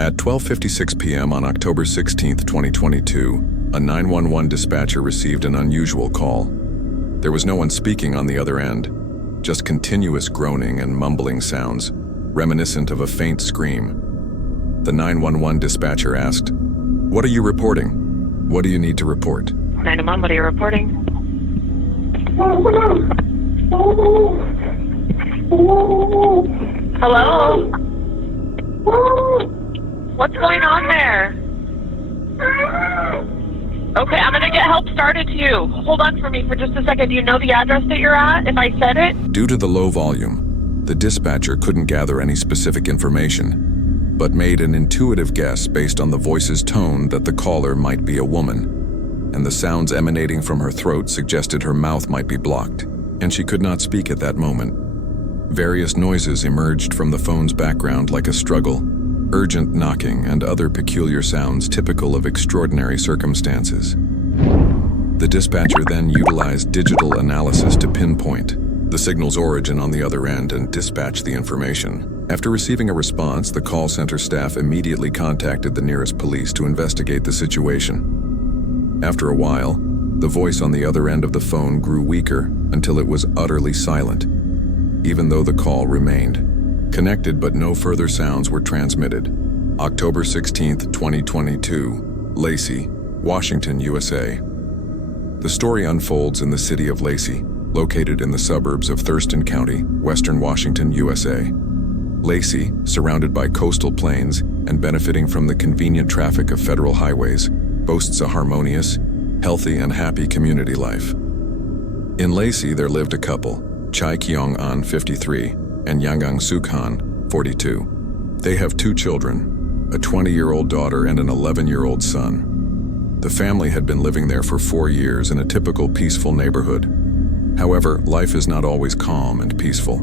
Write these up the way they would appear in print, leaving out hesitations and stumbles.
At 12:56 p.m. on October 16, 2022, a 911 dispatcher received an unusual call. There was no one speaking on the other end, just continuous groaning and mumbling sounds, reminiscent of a faint scream. The 911 dispatcher asked, "What are you reporting? What do you need to report?" 911, what are you reporting? Hello? What's going on there? Okay, I'm gonna get help started too. Hold on for me for just a second. Do you know the address that you're at, if I said it? Due to the low volume, the dispatcher couldn't gather any specific information, but made an intuitive guess based on the voice's tone that the caller might be a woman, and the sounds emanating from her throat suggested her mouth might be blocked, and she could not speak at that moment. Various noises emerged from the phone's background like a struggle, urgent knocking, and other peculiar sounds typical of extraordinary circumstances. The dispatcher then utilized digital analysis to pinpoint the signal's origin on the other end and dispatch the information. After receiving a response, the call center staff immediately contacted the nearest police to investigate the situation. After a while, the voice on the other end of the phone grew weaker until it was utterly silent, even though the call remained connected, but no further sounds were transmitted. October 16, 2022, Lacey, Washington, USA. The story unfolds in the city of Lacey, located in the suburbs of Thurston County, Western Washington, USA. Lacey, surrounded by coastal plains and benefiting from the convenient traffic of federal highways, boasts a harmonious, healthy, and happy community life. In Lacey, there lived a couple, Young An, 53, and Young Sook An, 42. They have 2 children, a 20-year-old daughter and an 11-year-old son. The family had been living there for 4 years in a typical peaceful neighborhood. However, life is not always calm and peaceful,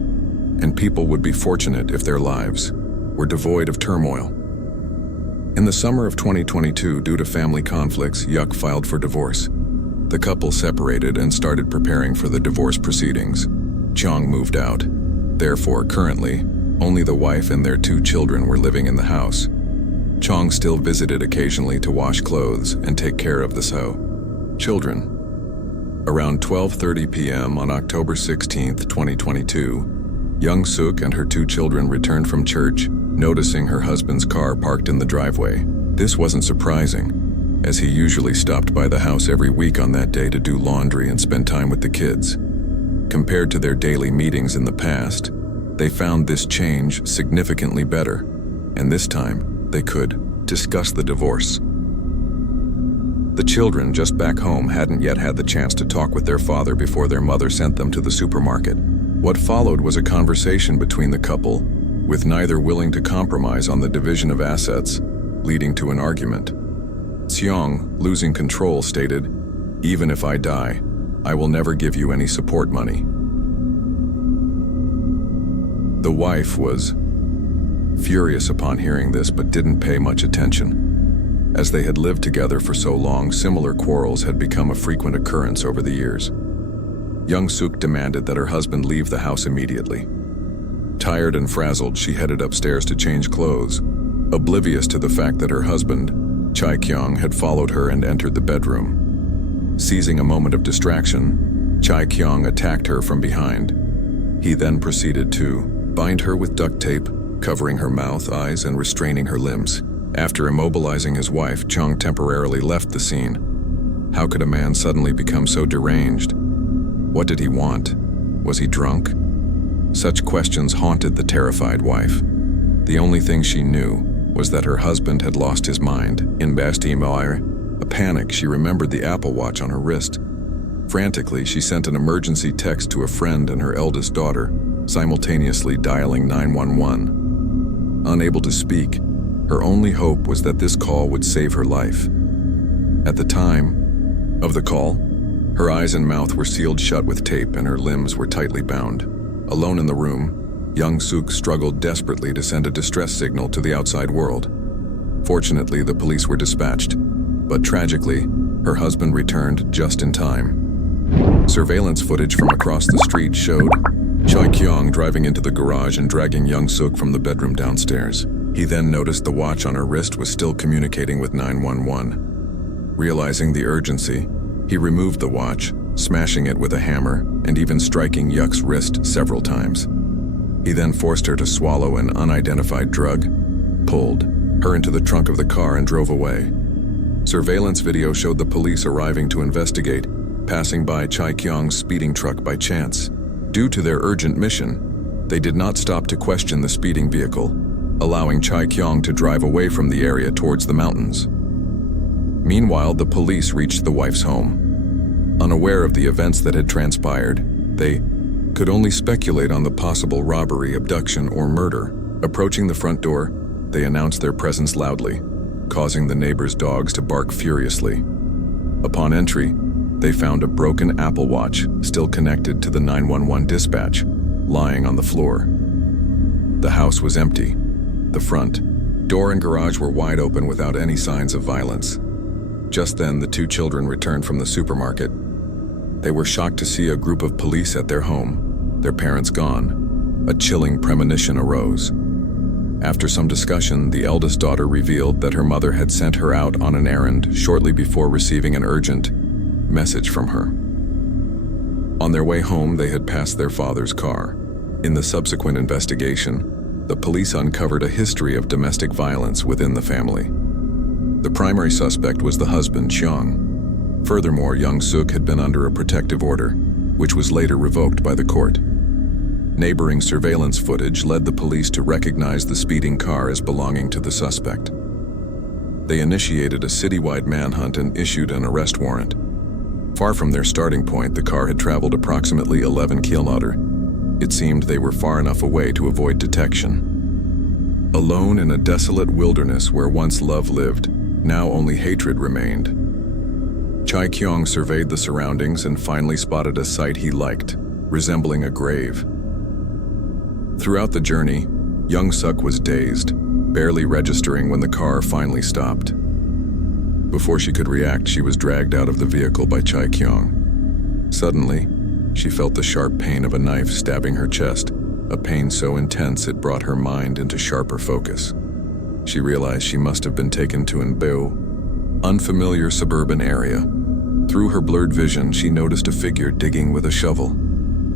and people would be fortunate if their lives were devoid of turmoil. In the summer of 2022, due to family conflicts, Yuck filed for divorce. The couple separated and started preparing for the divorce proceedings. Chong moved out. Therefore, currently, only the wife and their 2 children were living in the house. Chong still visited occasionally to wash clothes and take care of the children. Around 12:30 p.m. on October 16, 2022, Young Sook and her 2 children returned from church, noticing her husband's car parked in the driveway. This wasn't surprising, as he usually stopped by the house every week on that day to do laundry and spend time with the kids. Compared to their daily meetings in the past, they found this change significantly better, and this time they could discuss the divorce. The children just back home hadn't yet had the chance to talk with their father before their mother sent them to the supermarket. What followed was a conversation between the couple, with neither willing to compromise on the division of assets, leading to an argument. Seong, losing control, stated, "Even if I die, I will never give you any support money." The wife was furious upon hearing this, but didn't pay much attention. As they had lived together for so long, similar quarrels had become a frequent occurrence over the years. Young Sook demanded that her husband leave the house immediately. Tired and frazzled, she headed upstairs to change clothes, oblivious to the fact that her husband, Kyung, had followed her and entered the bedroom. Seizing a moment of distraction, Kyung attacked her from behind. He then proceeded to bind her with duct tape, covering her mouth, eyes, and restraining her limbs. After immobilizing his wife, Chung temporarily left the scene. How could a man suddenly become so deranged? What did he want? Was he drunk? Such questions haunted the terrified wife. The only thing she knew was that her husband had lost his mind. In a panic, she remembered the Apple Watch on her wrist. Frantically, she sent an emergency text to a friend and her eldest daughter, simultaneously dialing 911. Unable to speak, her only hope was that this call would save her life. At the time of the call, her eyes and mouth were sealed shut with tape and her limbs were tightly bound. Alone in the room, Young Sook struggled desperately to send a distress signal to the outside world. Fortunately, the police were dispatched, but tragically, her husband returned just in time. Surveillance footage from across the street showed Kyung driving into the garage and dragging Young Sook from the bedroom downstairs. He then noticed the watch on her wrist was still communicating with 911. Realizing the urgency, he removed the watch, smashing it with a hammer and even striking Yuk's wrist several times. He then forced her to swallow an unidentified drug, pulled her into the trunk of the car and drove away. Surveillance video showed the police arriving to investigate, passing by Chai Kyung's speeding truck by chance. Due to their urgent mission, they did not stop to question the speeding vehicle, allowing Chai Kyung to drive away from the area towards the mountains. Meanwhile, the police reached the wife's home. Unaware of the events that had transpired, they could only speculate on the possible robbery, abduction, or murder. Approaching the front door, they announced their presence loudly, causing the neighbors' dogs to bark furiously. Upon entry, they found a broken Apple Watch still connected to the 911 dispatch, lying on the floor. The house was empty. The front door and garage were wide open without any signs of violence. Just then, the two children returned from the supermarket. They were shocked to see a group of police at their home, their parents gone. A chilling premonition arose. After some discussion, the eldest daughter revealed that her mother had sent her out on an errand shortly before receiving an urgent message from her. On their way home, they had passed their father's car. In the subsequent investigation, the police uncovered a history of domestic violence within the family. The primary suspect was the husband, Cheong. Furthermore, Young Sook had been under a protective order, which was later revoked by the court. Neighboring surveillance footage led the police to recognize the speeding car as belonging to the suspect. They initiated a citywide manhunt and issued an arrest warrant. Far from their starting point, the car had traveled approximately 11 kilometers. It seemed they were far enough away to avoid detection. Alone in a desolate wilderness where once love lived, now only hatred remained. Chai Kyung surveyed the surroundings and finally spotted a sight he liked, resembling a grave. Throughout the journey, Young Sook was dazed, barely registering when the car finally stopped. Before she could react, she was dragged out of the vehicle by Chai Kyung. Suddenly, she felt the sharp pain of a knife stabbing her chest, a pain so intense it brought her mind into sharper focus. She realized she must have been taken to an unfamiliar suburban area. Through her blurred vision, she noticed a figure digging with a shovel.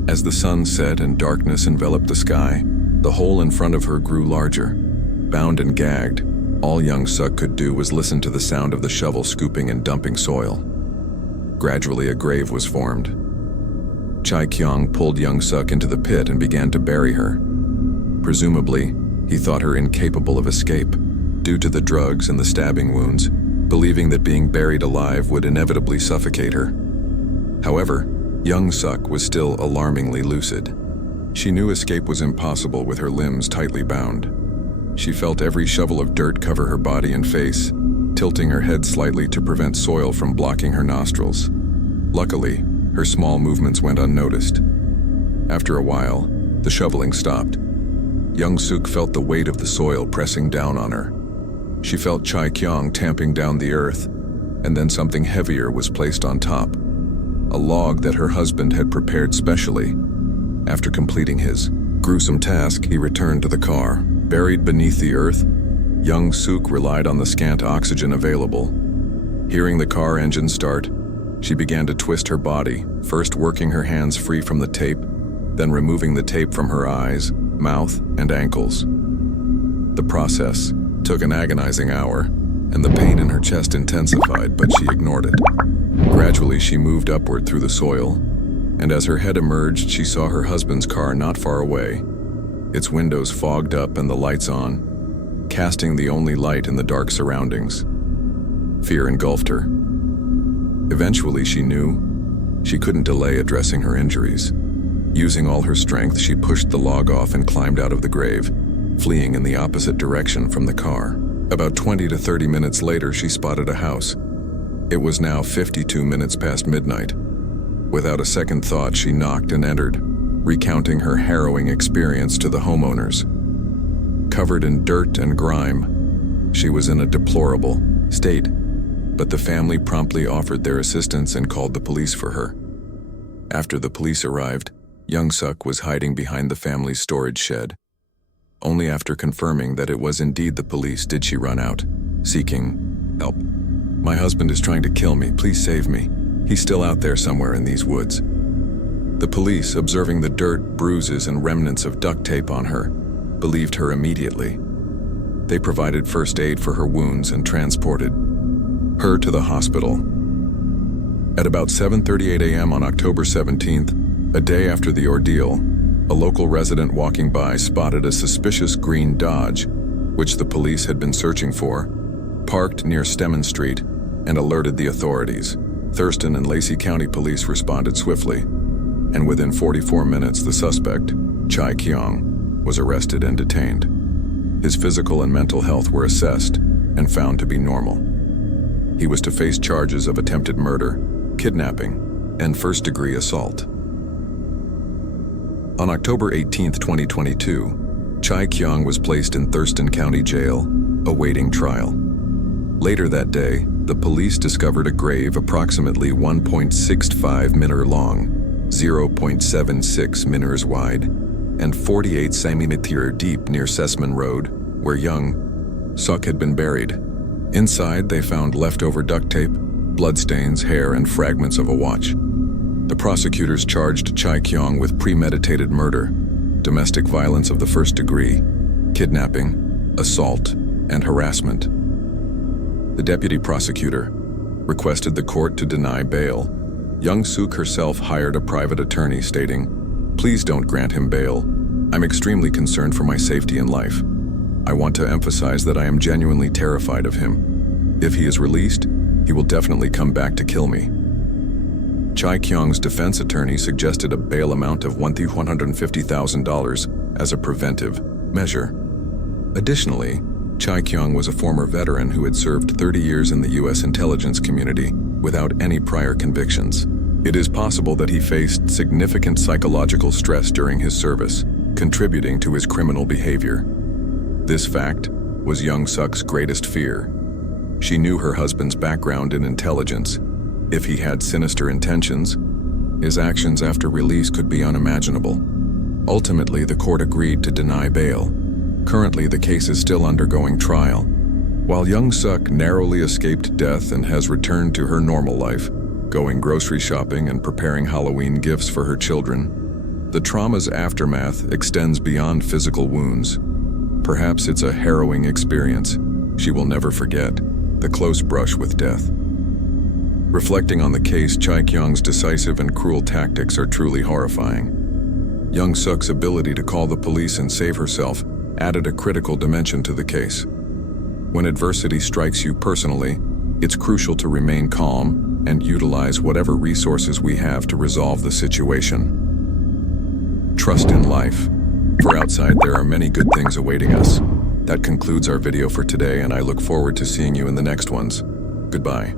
As the sun set and darkness enveloped the sky, the hole in front of her grew larger. Bound and gagged, all Young Sook could do was listen to the sound of the shovel scooping and dumping soil. Gradually, a grave was formed. Chai Kyung pulled Young Sook into the pit and began to bury her. Presumably, he thought her incapable of escape, due to the drugs and the stabbing wounds, believing that being buried alive would inevitably suffocate her. However, Young Sook was still alarmingly lucid. She knew escape was impossible with her limbs tightly bound. She felt every shovel of dirt cover her body and face, tilting her head slightly to prevent soil from blocking her nostrils. Luckily, her small movements went unnoticed. After a while, the shoveling stopped. Young Sook felt the weight of the soil pressing down on her. She felt Chai Kyung tamping down the earth, and then something heavier was placed on top. A log that her husband had prepared specially. After completing his gruesome task, he returned to the car. Buried beneath the earth, Young Sook relied on the scant oxygen available. Hearing the car engine start, she began to twist her body, first working her hands free from the tape, then removing the tape from her eyes, mouth, and ankles. The process took an agonizing hour, and the pain in her chest intensified, but she ignored it. Gradually, she moved upward through the soil, and as her head emerged, she saw her husband's car not far away, its windows fogged up and the lights on, casting the only light in the dark surroundings. Fear engulfed her. Eventually, she knew she couldn't delay addressing her injuries. Using all her strength, she pushed the log off and climbed out of the grave, fleeing in the opposite direction from the car. About 20 to 30 minutes later, she spotted a house. It was now 52 minutes past midnight. Without a second thought, she knocked and entered, recounting her harrowing experience to the homeowners. Covered in dirt and grime, she was in a deplorable state, but the family promptly offered their assistance and called the police for her. After the police arrived, Young Sook was hiding behind the family's storage shed. Only after confirming that it was indeed the police did she run out, seeking help. "My husband is trying to kill me. Please save me. He's still out there somewhere in these woods." The police, observing the dirt, bruises, and remnants of duct tape on her, believed her immediately. They provided first aid for her wounds and transported her to the hospital. At about 7:38 a.m. on October 17th, a day after the ordeal, a local resident walking by spotted a suspicious green Dodge, which the police had been searching for, parked near Stemmen Street, and alerted the authorities. Thurston and Lacey County Police responded swiftly, and within 44 minutes the suspect, Chai Kyung, was arrested and detained. His physical and mental health were assessed and found to be normal. He was to face charges of attempted murder, kidnapping, and first-degree assault. On October 18, 2022, Chai Kyung was placed in Thurston County Jail, awaiting trial. Later that day, the police discovered a grave approximately 1.65 meters long, 0.76 meters wide, and 48 centimeters deep near Sessman Road, where Young Sook had been buried. Inside, they found leftover duct tape, bloodstains, hair, and fragments of a watch. The prosecutors charged Chai Kyung with premeditated murder, domestic violence of the first degree, kidnapping, assault, and harassment. The deputy prosecutor requested the court to deny bail. Young Sook herself hired a private attorney, stating, "Please don't grant him bail. I'm extremely concerned for my safety and life. I want to emphasize that I am genuinely terrified of him. If he is released, he will definitely come back to kill me." Chai Kyung's defense attorney suggested a bail amount of $150,000 as a preventive measure. Additionally, Chai Kyung was a former veteran who had served 30 years in the U.S. intelligence community without any prior convictions. It is possible that he faced significant psychological stress during his service, contributing to his criminal behavior. This fact was Young Sook's greatest fear. She knew her husband's background in intelligence. If he had sinister intentions, his actions after release could be unimaginable. Ultimately, the court agreed to deny bail. Currently, the case is still undergoing trial. While Young Sook narrowly escaped death and has returned to her normal life, going grocery shopping and preparing Halloween gifts for her children, the trauma's aftermath extends beyond physical wounds. Perhaps it's a harrowing experience she will never forget, the close brush with death. Reflecting on the case, Chai Kyung's decisive and cruel tactics are truly horrifying. Young Sook's ability to call the police and save herself added a critical dimension to the case. When adversity strikes you personally, it's crucial to remain calm and utilize whatever resources we have to resolve the situation. Trust in life. For outside, there are many good things awaiting us. That concludes our video for today, and I look forward to seeing you in the next ones. Goodbye.